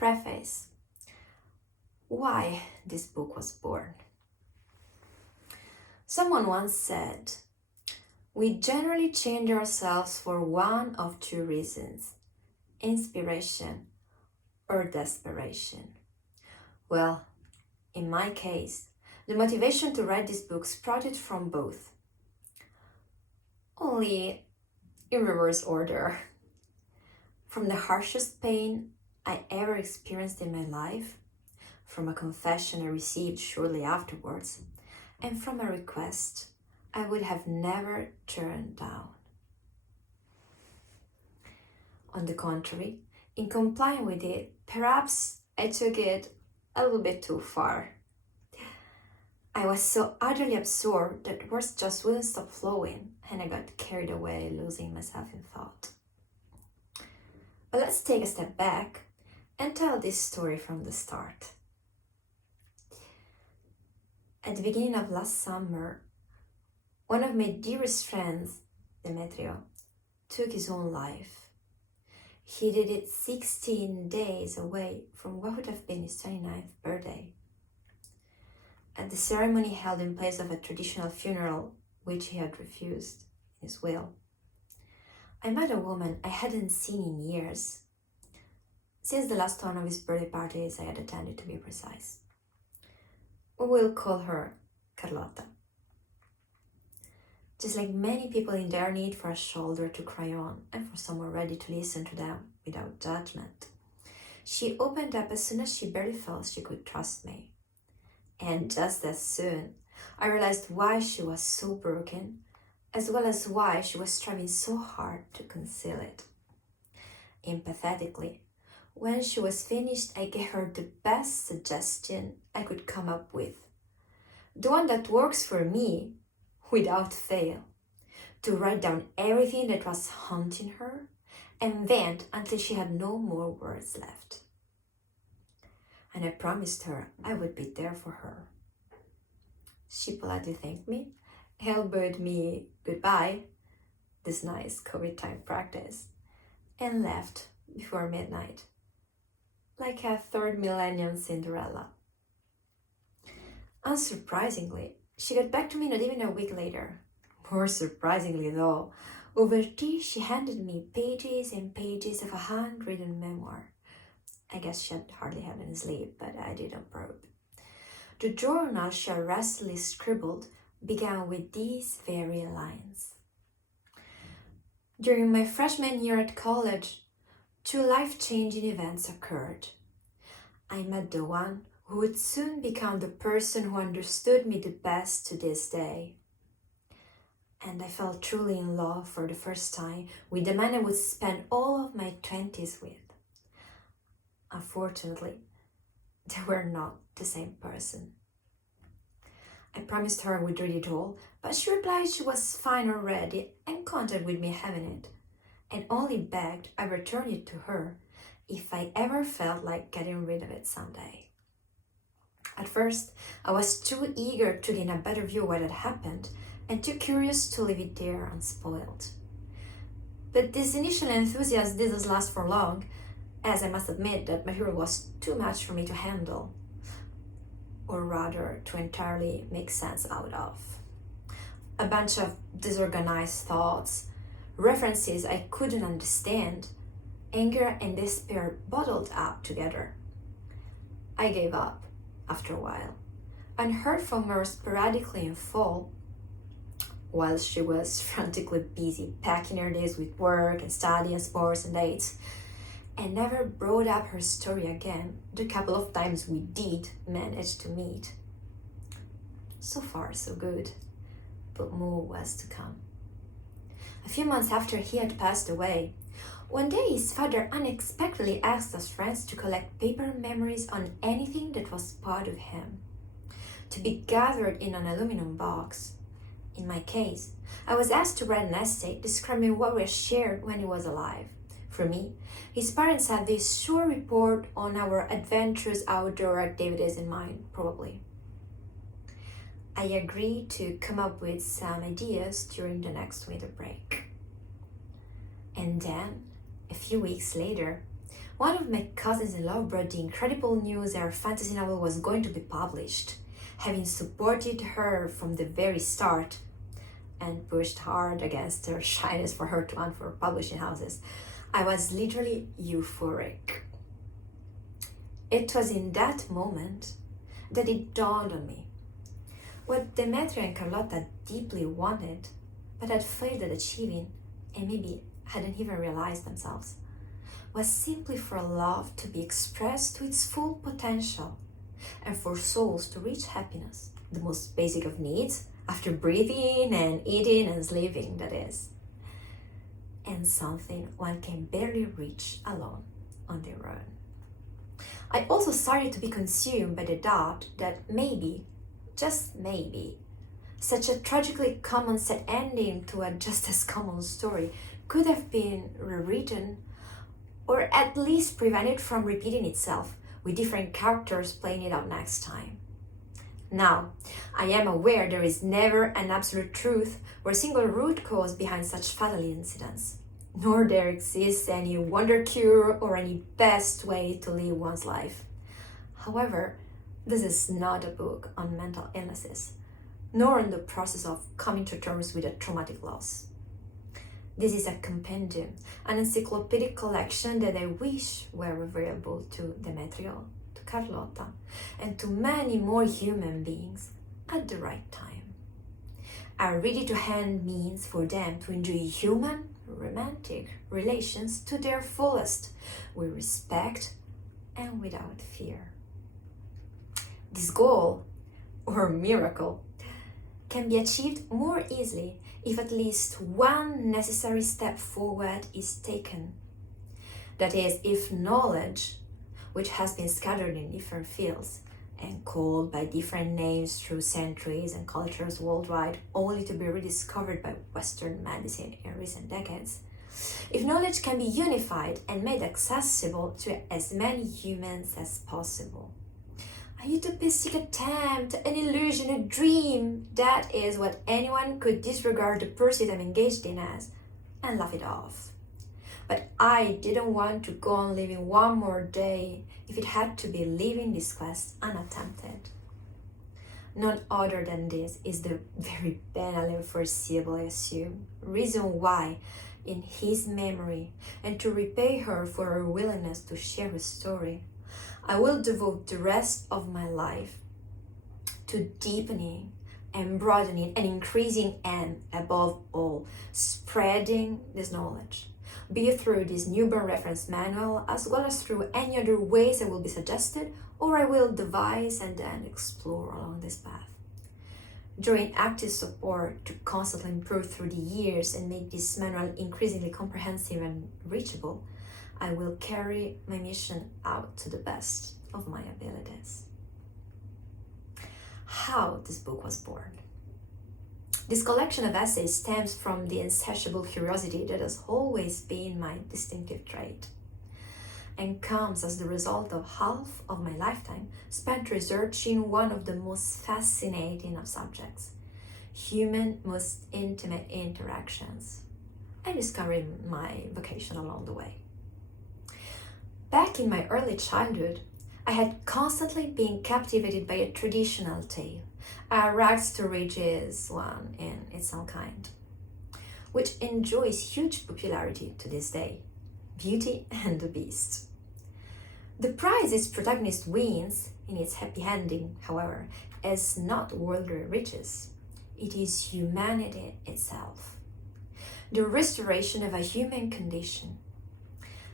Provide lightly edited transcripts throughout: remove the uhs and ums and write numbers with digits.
Preface. Why this book was born. Someone once said, "We generally change ourselves for one of two reasons, inspiration or desperation." Well, in my case, the motivation to write this book sprouted from both, only in reverse order. From the harshest pain I ever experienced in my life, from a confession I received shortly afterwards, and from a request I would have never turned down. On the contrary, in complying with it, perhaps I took it a little bit too far. I was so utterly absorbed that words just wouldn't stop flowing, and I got carried away, losing myself in thought. But let's take a step back and tell this story from the start. At the beginning of last summer, one of my dearest friends, Demetrio, took his own life. He did it 16 days away from what would have been his 29th birthday. At the ceremony held in place of a traditional funeral, which he had refused in his will, I met a woman I hadn't seen in years, since the last one of his birthday parties I had attended, to be precise. We will call her Carlotta. Just like many people in their need for a shoulder to cry on and for someone ready to listen to them without judgment, she opened up as soon as she barely felt she could trust me. And just as soon, I realized why she was so broken, as well as why she was striving so hard to conceal it. Empathetically, when she was finished, I gave her the best suggestion I could come up with. The one that works for me, without fail. To write down everything that was haunting her and vent until she had no more words left. And I promised her I would be there for her. She politely thanked me, elbowed me goodbye, this nice COVID time practice, and left before midnight, like a third millennium Cinderella. Unsurprisingly, she got back to me not even a week later. More surprisingly though, over tea she handed me pages and pages of a handwritten memoir. I guess she had hardly had any sleep, but I didn't probe. The journal she restlessly scribbled began with these very lines. During my freshman year at college, two life-changing events occurred. I met the one who would soon become the person who understood me the best to this day. And I fell truly in love for the first time with the man I would spend all of my 20s with. Unfortunately, they were not the same person. I promised her I would read it all, but she replied she was fine already and content with me having it, and only begged I return it to her if I ever felt like getting rid of it someday. At first, I was too eager to gain a better view of what had happened and too curious to leave it there unspoiled. But this initial enthusiasm didn't last for long, as I must admit that material was too much for me to handle, or rather to entirely make sense out of. A bunch of disorganized thoughts, references I couldn't understand, anger and despair bottled up together. I gave up after a while, and heard from her sporadically in fall, while she was frantically busy packing her days with work and study and sports and dates, and never brought up her story again the couple of times we did manage to meet. So far, so good, but more was to come. A few months after he had passed away, one day his father unexpectedly asked us friends to collect paper memories on anything that was part of him, to be gathered in an aluminum box. In my case, I was asked to write an essay describing what we shared when he was alive. For me, his parents had this short report on our adventurous outdoor activities in mind, probably. I agreed to come up with some ideas during the next winter break. And then, a few weeks later, One of my cousins-in-law brought the incredible news that her fantasy novel was going to be published, having supported her from the very start and pushed hard against her shyness for her to hunt for publishing houses. I was literally euphoric. It was in that moment that it dawned on me. What Demetria and Carlotta deeply wanted, but had failed at achieving, and maybe hadn't even realized themselves, was simply for love to be expressed to its full potential and for souls to reach happiness, the most basic of needs, after breathing and eating and sleeping, that is, and something one can barely reach alone on their own. I also started to be consumed by the doubt that maybe, just maybe, such a tragically common set ending to a just as common story could have been rewritten or at least prevented from repeating itself with different characters playing it out next time. Now, I am aware there is never an absolute truth or single root cause behind such fatal incidents, nor there exists any wonder cure or any best way to live one's life. However, this is not a book on mental illnesses, nor on the process of coming to terms with a traumatic loss. This is a compendium, an encyclopedic collection that I wish were available to Demetria, to Carlotta, and to many more human beings at the right time. A ready-to-hand means for them to enjoy human, romantic relations to their fullest, with respect and without fear. This goal, or miracle, can be achieved more easily if at least one necessary step forward is taken. That is, if knowledge, which has been scattered in different fields and called by different names through centuries and cultures worldwide, only to be rediscovered by Western medicine in recent decades, if knowledge can be unified and made accessible to as many humans as possible. A utopistic attempt, an illusion, a dream, that is what anyone could disregard the pursuit I'm engaged in as and laugh it off. But I didn't want to go on living one more day if it had to be leaving this quest unattempted. None other than this is the very banal and foreseeable, I assume, reason why, in his memory, and to repay her for her willingness to share her story, I will devote the rest of my life to deepening and broadening and increasing and, above all, spreading this knowledge, be it through this newborn reference manual as well as through any other ways that will be suggested or I will devise and then explore along this path. Drawing active support to constantly improve through the years and make this manual increasingly comprehensive and reachable, I will carry my mission out to the best of my abilities. How this book was born. This collection of essays stems from the insatiable curiosity that has always been my distinctive trait, and comes as the result of half of my lifetime spent researching one of the most fascinating of subjects, human most intimate interactions, and discovering my vocation along the way. Back in my early childhood, I had constantly been captivated by a traditional tale, a rags to riches one in its own kind, which enjoys huge popularity to this day, Beauty and the Beast. The prize its protagonist wins in its happy ending, however, is not worldly riches. It is humanity itself, the restoration of a human condition.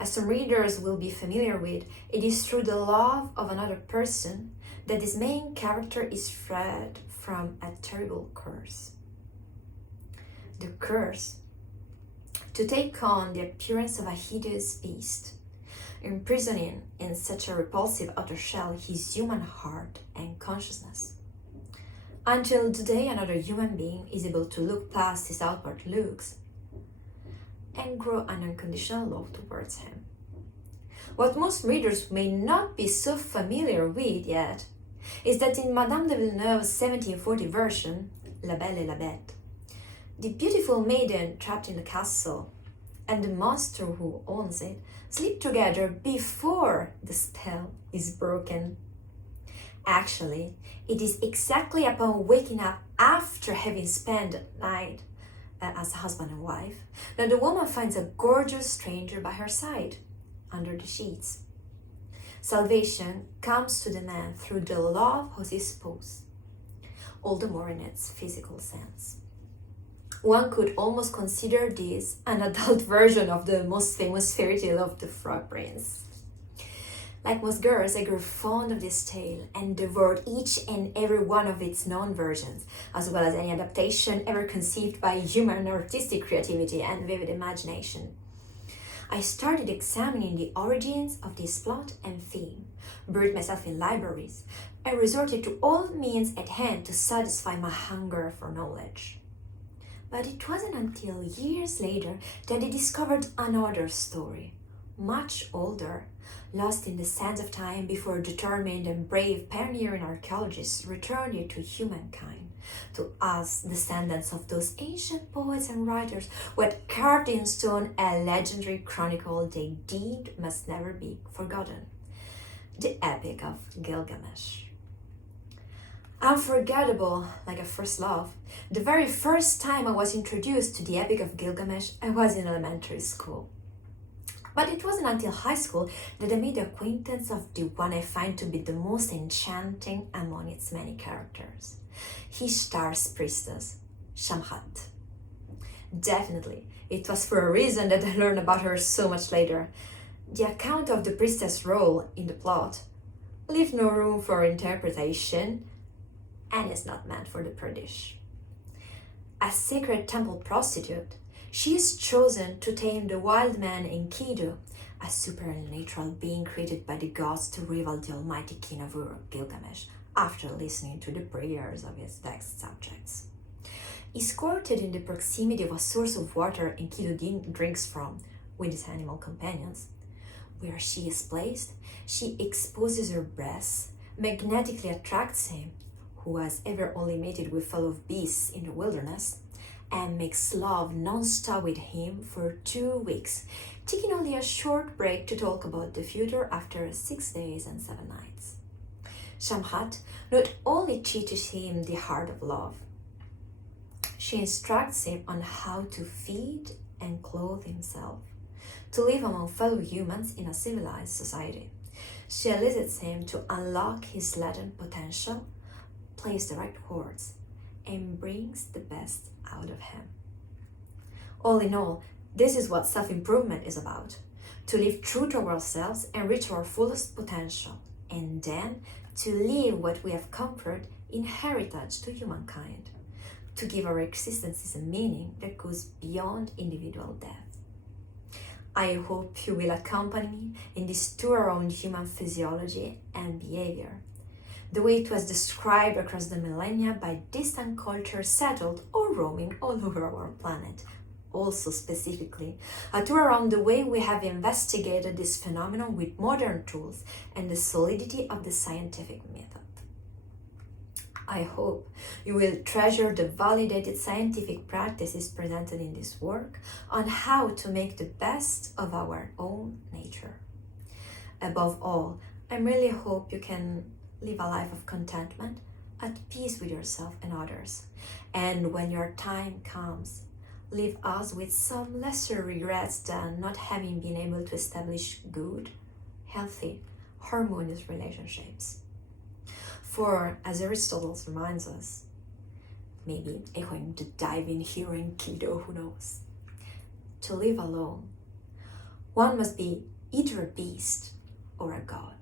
As some readers will be familiar with, it is through the love of another person that this main character is freed from a terrible curse. The curse to take on the appearance of a hideous beast, imprisoning in such a repulsive outer shell his human heart and consciousness. Until today, another human being is able to look past his outward looks and grow an unconditional love towards him. What most readers may not be so familiar with yet is that in Madame de Villeneuve's 1740 version, La Belle et la Bête, the beautiful maiden trapped in the castle and the monster who owns it sleep together before the spell is broken. Actually, it is exactly upon waking up after having spent the night as husband and wife that the woman finds a gorgeous stranger by her side, under the sheets. Salvation comes to the man through the love of his spouse, all the more in its physical sense. One could almost consider this an adult version of the most famous fairy tale of the Frog Prince. Like most girls, I grew fond of this tale and devoured each and every one of its known versions, as well as any adaptation ever conceived by human artistic creativity and vivid imagination. I started examining the origins of this plot and theme, buried myself in libraries, and resorted to all means at hand to satisfy my hunger for knowledge. But it wasn't until years later that I discovered another story, much older, lost in the sands of time before determined and brave pioneering archaeologists returned it to humankind, to us, descendants of those ancient poets and writers who had carved in stone a legendary chronicle they deemed must never be forgotten, the Epic of Gilgamesh. Unforgettable, like a first love, the very first time I was introduced to the Epic of Gilgamesh, I was in elementary school. But it wasn't until high school that I made the acquaintance of the one I find to be the most enchanting among its many characters, Ishtar's priestess, Shamkat. Definitely, it was for a reason that I learned about her so much later. The account of the priestess' role in the plot leaves no room for interpretation and is not meant for the prudish. As sacred temple prostitute, she is chosen to tame the wild man Enkidu, a supernatural being created by the gods to rival the almighty king of Uruk, Gilgamesh, after listening to the prayers of his next subjects. Escorted in the proximity of a source of water Enkidu drinks from with his animal companions, where she is placed, she exposes her breasts, magnetically attracts him, who was ever only mated with fellow beasts in the wilderness, and makes love non-stop with him for 2 weeks, taking only a short break to talk about the future after 6 days and 7 nights. Shamkat not only teaches him the art of love, she instructs him on how to feed and clothe himself, to live among fellow humans in a civilized society. She elicits him to unlock his latent potential, plays the right chords, and brings the best out of him. All in all, this is what self-improvement is about: to live true to ourselves and reach our fullest potential, and then to leave what we have conquered in heritage to humankind, to give our existences a meaning that goes beyond individual death. I hope you will accompany me in this tour around human physiology and behavior, the way it was described across the millennia by distant cultures settled or roaming all over our planet. Also specifically, a tour around the way we have investigated this phenomenon with modern tools and the solidity of the scientific method. I hope you will treasure the validated scientific practices presented in this work on how to make the best of our own nature. Above all, I really hope you can live a life of contentment, at peace with yourself and others. And when your time comes, leave us with some lesser regrets than not having been able to establish good, healthy, harmonious relationships. For, as Aristotle reminds us, maybe echoing the diving hero Enkidu, who knows, to live alone, one must be either a beast or a god.